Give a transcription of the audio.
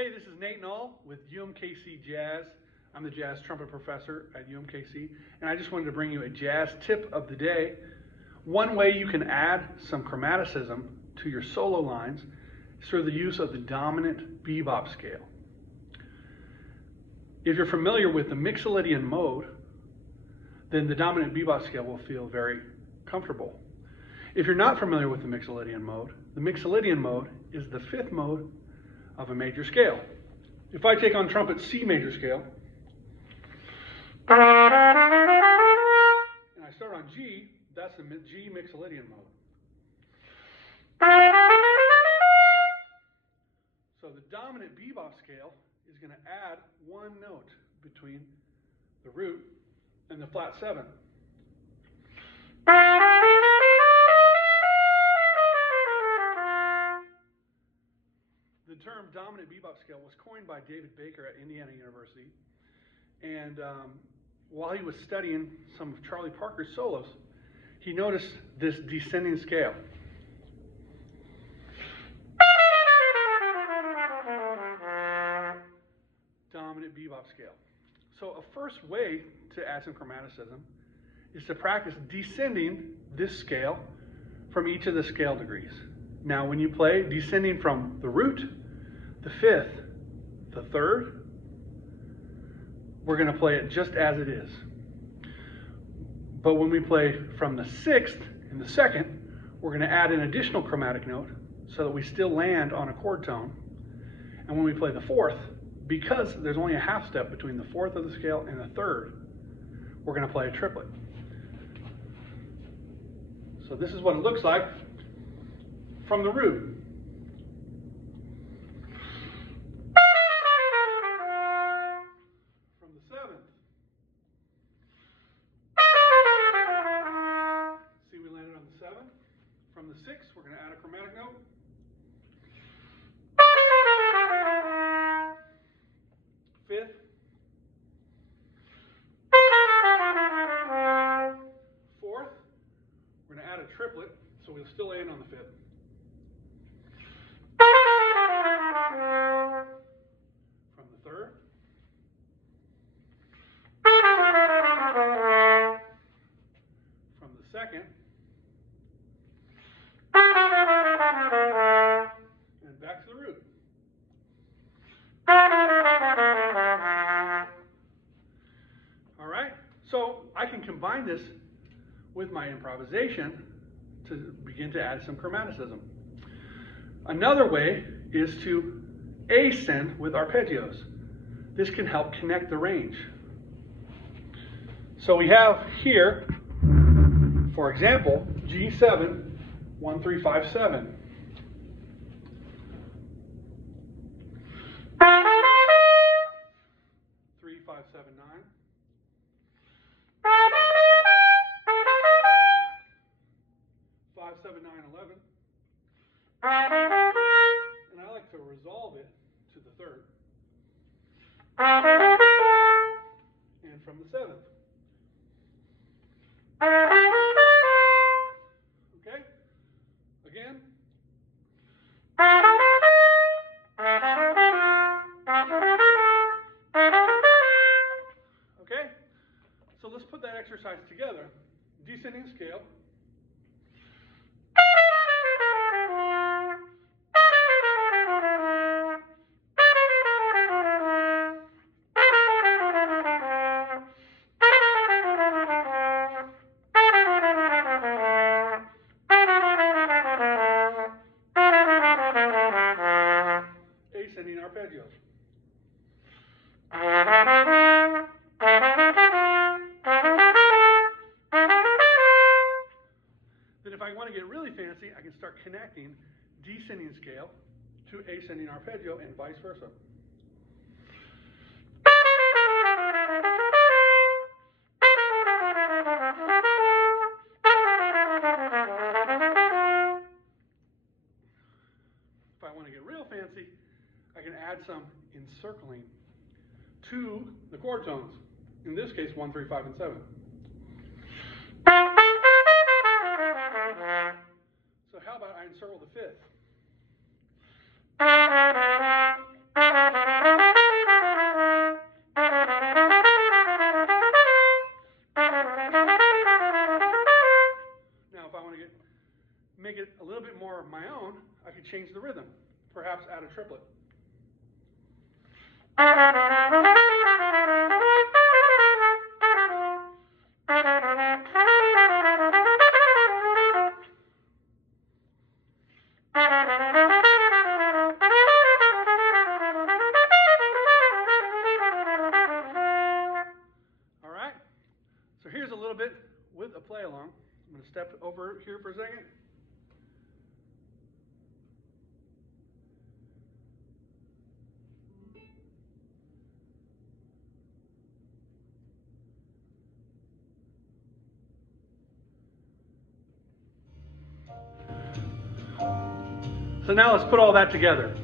Hey, this is Nall with UMKC Jazz. I'm the jazz trumpet professor at UMKC, and I just wanted to bring you a jazz tip of the day. One way you can add some chromaticism to your solo lines is through the use of the Dominant Bebop Scale. If you're familiar with the Mixolydian mode, then the Dominant Bebop Scale will feel very comfortable. If you're not familiar with the Mixolydian mode is the fifth mode of a major scale. If I take on trumpet C major scale, and I start on G, that's the G Mixolydian mode. So the Dominant Bebop Scale is going to add one note between the root and the flat 7. The term Dominant Bebop Scale was coined by David Baker at Indiana University, and while he was studying some of Charlie Parker's solos, he noticed this descending scale. Dominant Bebop Scale. So a first way to add some chromaticism is to practice descending this scale from each of the scale degrees. Now when you play descending from the root, the fifth, the third, we're going to play it just as it is. But when we play from the sixth and the second, we're going to add an additional chromatic note so that we still land on a chord tone. And when we play the fourth, because there's only a half step between the fourth of the scale and the third, we're going to play a triplet. So this is what it looks like from the root. From the seventh. See, we landed on the seventh. From the sixth, we're going to add a chromatic note. Fifth. Fourth, we're going to add a triplet, so we'll still land on the fifth. From the third. From the second. And back to the root. All right, so I can combine this with my improvisation to begin to add some chromaticism. Another way is to ascend with arpeggios. This can help connect the range. So we have here, for example, G7, 1, 3, 5, 7. Five, 7, 9. Five, 7, 9, 11. And I like to resolve it to the third. And from the seventh. Okay? Again. So let's put that exercise together. Descending scale. Ascending arpeggios. Then if I want to get really fancy, I can start connecting descending scale to ascending arpeggio and vice versa. If I want to get real fancy, I can add some encircling to the chord tones. In this case, 1, 3, 5, and 7. So how about I encircle the fifth? perhaps add a triplet. All right, so here's a little bit with a play along. I'm going to step over here for a second. So now let's put all that together.